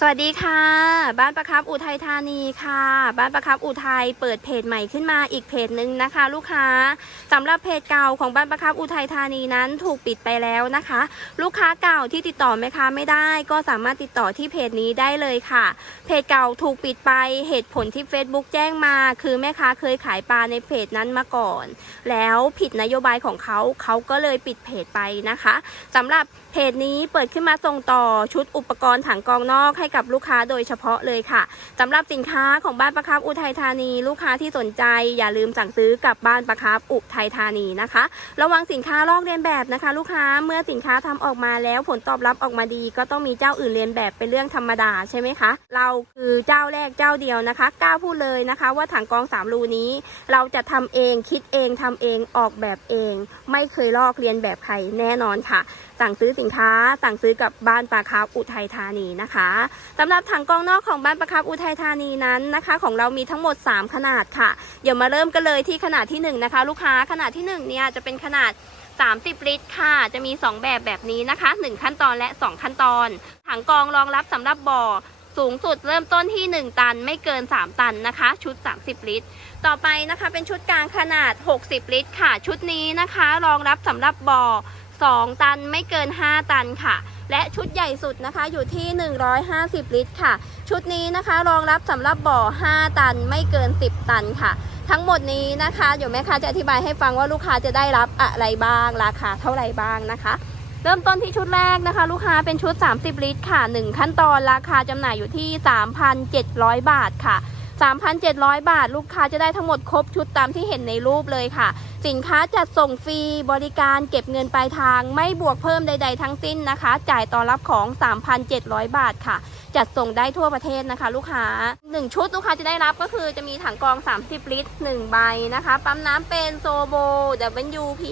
สวัสดีค่ะ บ้านประครับอุทัยธานีค่ะ บ้านประครับอุทัยเปิดเพจใหม่ขึ้นมาอีกเพจหนึ่งนะคะ ลูกค้าสำหรับเพจเก่าของบ้านประครับอุทัยธานีนั้นถูกปิดไปแล้วนะคะ ลูกค้าเก่าที่ติดต่อแม่ค้าไม่ได้ ก็สามารถติดต่อที่เพจนี้ได้เลยค่ะ เพจเก่าถูกปิดไปเหตุผลที่ Facebook แจ้งมา คือแม่ค้าเคยขายปลาในเพจนั้นมาก่อน แล้วผิดนโยบายของเขาเขาก็เลยปิดเพจไปนะคะสำหรับเพจนี้เปิดขึ้นมาส่งต่อชุดอุปกรณ์ถังกองนอกให้กับลูกค้าโดยเฉพาะเลยค่ะสำหรับสินค้าของบ้านประคับอุทัยธานี ลูกค้าที่สนใจอย่าลืมสั่งซื้อกับบ้านประคับอุทัยธานีนะคะ ระวังสินค้าลอกเลียนแบบนะคะ ลูกค้าเมื่อสินค้าทำออกมาแล้วผลตอบรับออกมาดี ก็ต้องมีเจ้าอื่นเลียนแบบเป็นเรื่องธรรมดาใช่ไหมคะ เราคือเจ้าแรกเจ้าเดียวนะคะกล้าพูดเลยนะคะ ว่าถังกองสามรูนี้ เราจะทำเองคิดเองทำเองออกแบบเอง ไม่เคยลอกเลียนแบบใครแน่นอนค่ะ สั่งซื้อสินค้าสั่งซื้อกับบ้านปลาคาร์ฟอุทัยธานีนะคะสำหรับถังกองนอกของบ้านปลาคาร์ฟอุทัยธานีนั้นนะคะ ของเรามีทั้งหมด 3 ขนาดค่ะเดี๋ยวมาเริ่มกันเลยที่ขนาดที่1นะคะลูกค้าขนาดที่1เนี่ยจะเป็นขนาด 30 ลิตรค่ะ จะมี 2 แบบแบบนี้นะคะ 1 ขั้นตอนและ 2 ขั้นตอน ถังกองรองรับสำหรับบ่อสูงสุดเริ่มต้นที่ 1 ตันไม่เกิน 3 ตันนะคะ ชุด 30 ลิตร ต่อไปนะคะเป็นชุดกลางขนาด 60 ลิตรค่ะ ชุดนี้นะคะ รองรับสำหรับบ่อ 2 ตันไม่เกิน 5 ตันค่ะ และชุดใหญ่สุดนะคะอยู่ที่ 150 ลิตรค่ะ ชุดนี้นะคะรองรับสำหรับบ่อ 5 ตันไม่เกิน 10 ตันค่ะ ทั้งหมดนี้นะคะเดี๋ยวแม่ค้าจะอธิบายให้ฟังว่าลูกค้าจะได้รับอะไรบ้าง ราคาเท่าไหร่บ้างนะคะเริ่มต้นที่ชุดแรกนะคะ ลูกค้าเป็นชุด 30 ลิตรค่ะ 1 ขั้นตอนราคาจำหน่ายอยู่ที่ 3,700 บาทค่ะ 3,700 บาท ลูกค้าจะได้ทั้งหมดครบชุดตามที่เห็นในรูปเลยค่ะ สินค้าจัดส่งฟรีบริการเก็บเงินปลายทาง ไม่บวกเพิ่มใด ๆ ทั้งสิ้นนะคะ จ่ายต่อรับของ 3,700 บาทค่ะ จัดส่งได้ทั่วประเทศนะคะ ลูกค้า 1 ชุดลูกค้าจะได้รับก็คือจะมีถังกรอง 30 ลิตร 1 ใบนะคะ ปั๊มน้ำเป็นโซโบ WP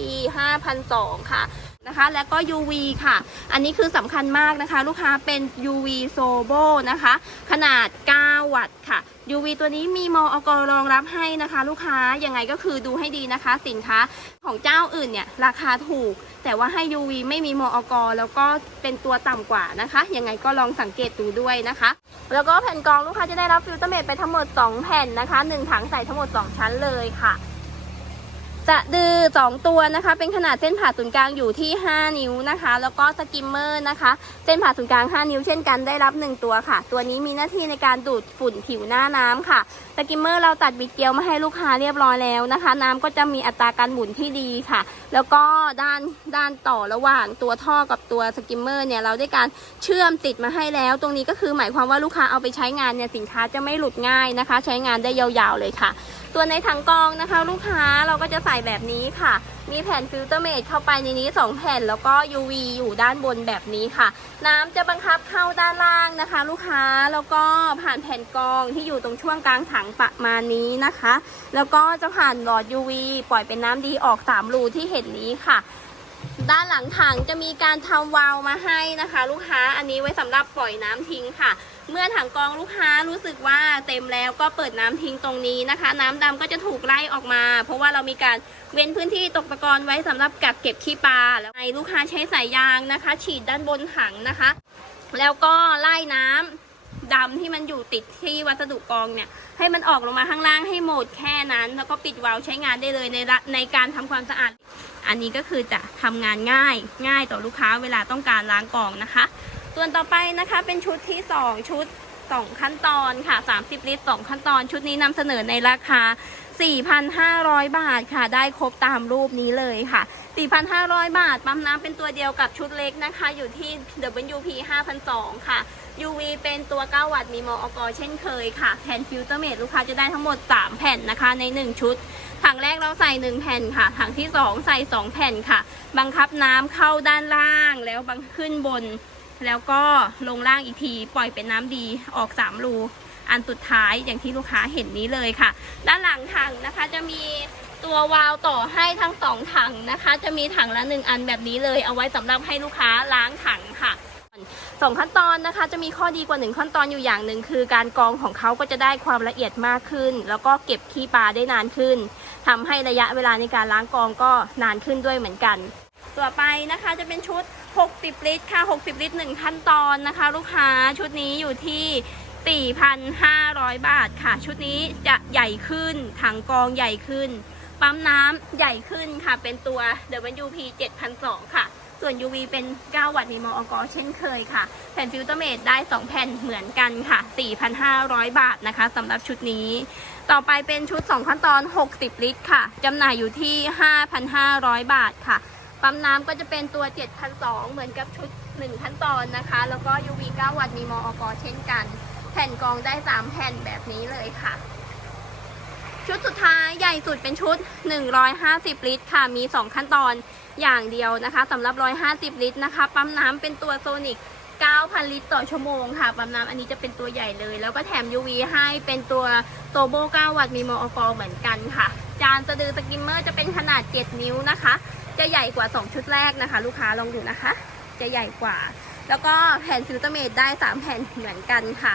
5,200ค่ะ นะคะ แล้วก็ UV ค่ะ อันนี้คือสำคัญมากนะคะ ลูกค้าเป็น UV s o b o นะคะ ขนาด 9 วัตต์ค่ะ UV ตัวนี้มีมออกรองรับให้นะคะ ลูกค้ายังไงก็คือดูให้ดีนะคะ สินค้าของเจ้าอื่นเนี่ย ราคาถูก แต่ว่าให้ UV ไม่มีมอกแล้วก็เป็นตัวต่ำกว่านะคะ ยังไงก็ลองสังเกตดูด้วยนะคะ แล้วก็แผ่นกรองลูกค้าจะได้รับฟิลเตอร์เมทไปทั้งหมด 2 แผ่นนะคะ 1 ถังใส่ทั้งหมด 2 ชั้นเลยค่ะ จะดือ 2 ตัวนะคะ เป็นขนาดเส้นผ่าศูนย์กลางอยู่ที่ 5 นิ้วนะคะ แล้วก็สกิมเมอร์นะคะ เส้นผ่าศูนย์กลาง 5 นิ้วเช่นกันได้รับ 1 ตัวค่ะ ตัวนี้มีหน้าที่ในการดูดฝุ่นผิวหน้าน้ำค่ะสกิมเมอร์เราตัดบิดเกลียวมาให้ลูกค้าเรียบร้อยแล้วนะคะ น้ำก็จะมีอัตราการหมุนที่ดีค่ะ แล้วก็ด้านด้านต่อระหว่างตัวท่อกับตัวสกิมเมอร์เนี่ยเราได้การเชื่อมติดมาให้แล้ว ตรงนี้ก็คือหมายความว่าลูกค้าเอาไปใช้งานเนี่ยสินค้าจะไม่หลุดง่ายนะคะ ใช้งานได้ยาวๆเลยค่ะตัวในถังกรองนะคะ ลูกค้าเราก็จะใส่แบบนี้ค่ะ มีแผ่นฟิลเตอร์เมทเข้าไปในนี้ 2 แผ่นแล้วก็ UV อยู่ด้านบนแบบนี้ค่ะ น้ำจะบังคับเข้าด้านล่างนะคะ ลูกค้าแล้วก็ผ่านแผ่นกรองที่อยู่ตรงช่วงกลางถังประมาณนี้นะคะ แล้วก็จะผ่านหลอด UV ปล่อยเป็นน้ำดีออก 3 รูที่เห็นนี้ค่ะ ด้านหลังถังจะมีการทำวาล์วมาให้นะคะ ลูกค้าอันนี้ไว้สำหรับปล่อยน้ำทิ้งค่ะ เมื่อถังกองลูกค้ารู้สึกว่าเต็มแล้วก็เปิดน้ำทิ้งตรงนี้นะคะ น้ำดำก็จะถูกไล่ออกมา เพราะว่าเรามีการเว้นพื้นที่ตกตะกอนไว้สำหรับกักเก็บขี้ปลาแล้วในลูกค้าใช้สายยางนะคะ ฉีดด้านบนถังนะคะ แล้วก็ไล่น้ำ ดำที่มันอยู่ติดที่วัสดุกองเนี่ย ให้มันออกลงมาข้างล่างให้หมดแค่นั้น แล้วก็ปิดวาล์วใช้งานได้เลยในระในการทำความสะอาด อันนี้ก็คือจะทำงานง่ายง่ายต่อลูกค้าเวลาต้องการล้างกองนะคะ ส่วนต่อไปนะคะเป็นชุดที่ 2 ชุด 2 ขั้นตอนค่ะ 30 ลิตร 2 ขั้นตอน ชุดนี้นำเสนอในราคา 4,500 บาทค่ะ ได้ครบตามรูปนี้เลยค่ะ4,500 บาท ปั๊มน้ำเป็นตัวเดียวกับชุดเล็กนะคะ อยู่ที่ WP 5,200ค่ะ UV เป็นตัว 9 วัตต์ มีมอกเช่นเคยค่ะ แผ่นฟิลเตอร์เมทลูกค้าจะได้ทั้งหมด 3 แผ่นนะคะใน 1 ชุด ถังแรกเราใส่ 1 แผ่นค่ะ ถังที่ 2 ใส่ 2 แผ่นค่ะ บังคับน้ำเข้าด้านล่าง แล้วบังขึ้นบน แล้วก็ลงล่างอีกที ปล่อยเป็นน้ำดี ออก3รู อันสุดท้ายอย่างที่ลูกค้าเห็นนี้เลยค่ะ ด้านหลังถังนะคะจะมีตัววาล์วต่อให้ทั้งสองถังนะคะ จะมีถังละหนึ่งอันแบบนี้เลย เอาไว้สำหรับให้ลูกค้าล้างถังค่ะ สองขั้นตอนนะคะ จะมีข้อดีกว่าหนึ่งขั้นตอนอยู่อย่างหนึ่งคือ การกรองของเขาก็จะได้ความละเอียดมากขึ้น แล้วก็เก็บขี้ปลาได้นานขึ้นทำให้ระยะเวลาในการล้างกรองก็นานขึ้นด้วยเหมือนกัน ต่อไปนะคะจะเป็นชุด 60 ลิตรค่ะ 60 ลิตร 1 ขั้นตอนนะคะ ลูกค้าชุดนี้อยู่ที่ 4,500 บาทค่ะ ชุดนี้จะใหญ่ขึ้น ถังกรองใหญ่ขึ้น ปั๊มน้ำใหญ่ขึ้นค่ะ เป็นตัว WP 7,200 ค่ะ ส่วน UV เป็น 9 วัตต์มีมอกเช่นเคยค่ะ แผ่นฟิลเตอร์เมดได้ 2 แผ่นเหมือนกันค่ะ 4,500 บาทนะคะสำหรับชุดนี้ ต่อไปเป็นชุด 2 ขั้นตอน 60 ลิตรค่ะจำหน่ายอยู่ที่ 5,500 บาทค่ะปั๊มน้ำก็จะเป็นตัว 7,200 เหมือนกับชุด 1 ขั้นตอนนะคะ แล้วก็ UV 9 วัตต์มีมอกเช่นกัน แผ่นกองได้ 3 แผ่นแบบนี้เลยค่ะ ชุดสุดท้ายใหญ่สุดเป็นชุด 150 ลิตรค่ะมี 2 ขั้นตอนอย่างเดียวนะคะสำหรับ 150 ลิตรนะคะ ปั๊มน้ำเป็นตัวโซนิก9,000 ลิตรต่อชั่วโมงค่ะ ปั๊มน้ำอันนี้จะเป็นตัวใหญ่เลย แล้วก็แถม UV ให้เป็นตัวโตโบ 9 วัตต์มีมอกเหมือนกันค่ะ จานสะดือสกิมเมอร์จะเป็นขนาด 7 นิ้วนะคะ จะใหญ่กว่า 2 ชุดแรกนะคะ ลูกค้าลองดูนะคะ จะใหญ่กว่า แล้วก็แผ่นฟิลเตอร์เมดได้ 3 แผ่นเหมือนกันค่ะ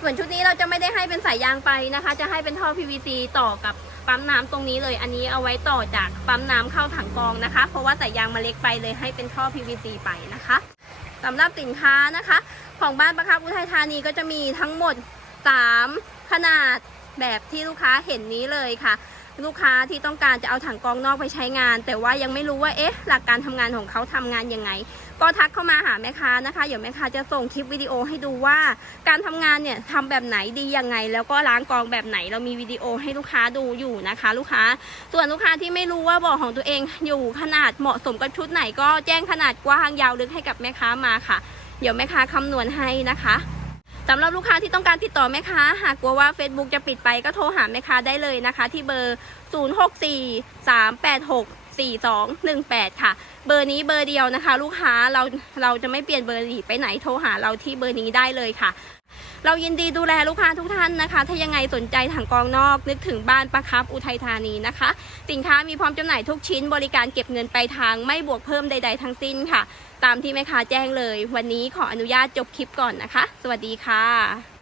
ส่วนชุดนี้เราจะไม่ได้ให้เป็นสายยางไปนะคะ จะให้เป็นท่อ PVC ต่อกับปั๊มน้ำตรงนี้เลย อันนี้เอาไว้ต่อจากปั๊มน้ำเข้าถังกองนะคะ เพราะว่าสายยางมาเล็กไปเลยให้เป็นท่อ PVC ไปนะคะสำหรับสินค้านะคะ ของบ้านประคับอุทัยธานีก็จะมีทั้งหมด 3 ขนาดแบบที่ลูกค้าเห็นนี้เลยค่ะ ลูกค้าที่ต้องการจะเอาถังกองนอกไปใช้งาน แต่ว่ายังไม่รู้ว่าเอ๊ะ หลักการทำงานของเขาทำงานยังไง ก็ทักเข้ามาหาแม่ค้านะคะเดี๋ยวแม่ค้าจะส่งคลิปวิดีโอให้ดูว่า การทำงานเนี่ยทำแบบไหนดียังไง แล้วก็ล้างกองแบบไหนเรามีวิดีโอให้ลูกค้าดูอยู่นะคะ ลูกค้า ส่วนลูกค้าที่ไม่รู้ว่าบ่อของตัวเองอยู่ขนาดเหมาะสมกับชุดไหน ก็แจ้งขนาดกว้างยาวลึกให้กับแม่ค้ามาค่ะ เดี๋ยวแม่ค้าคำนวณให้นะคะ สำหรับลูกค้าที่ต้องการติดต่อแม่ค้า หากกลัวว่า Facebook จะปิดไปก็โทรหาแม่ค้าได้เลยนะคะ ที่เบอร์ 064 386 4218 ค่ะ เบอร์นี้เบอร์เดียวนะคะ ลูกค้าเราเราจะไม่เปลี่ยนเบอร์หนีไปไหนโทรหาเราที่เบอร์นี้ได้เลยค่ะ เรายินดีดูแลลูกค้าทุกท่านนะคะ ถ้ายังไงสนใจถังกองนอก นึกถึงบ้านประครับอุทัยธานีนะคะ สินค้ามีพร้อมจำหน่ายทุกชิ้น บริการเก็บเงินปลายทางไม่บวกเพิ่มใด ๆ ทั้งสิ้นค่ะ ตามที่แม่ค้าแจ้งเลย วันนี้ขออนุญาตจบคลิปก่อนนะคะ สวัสดีค่ะ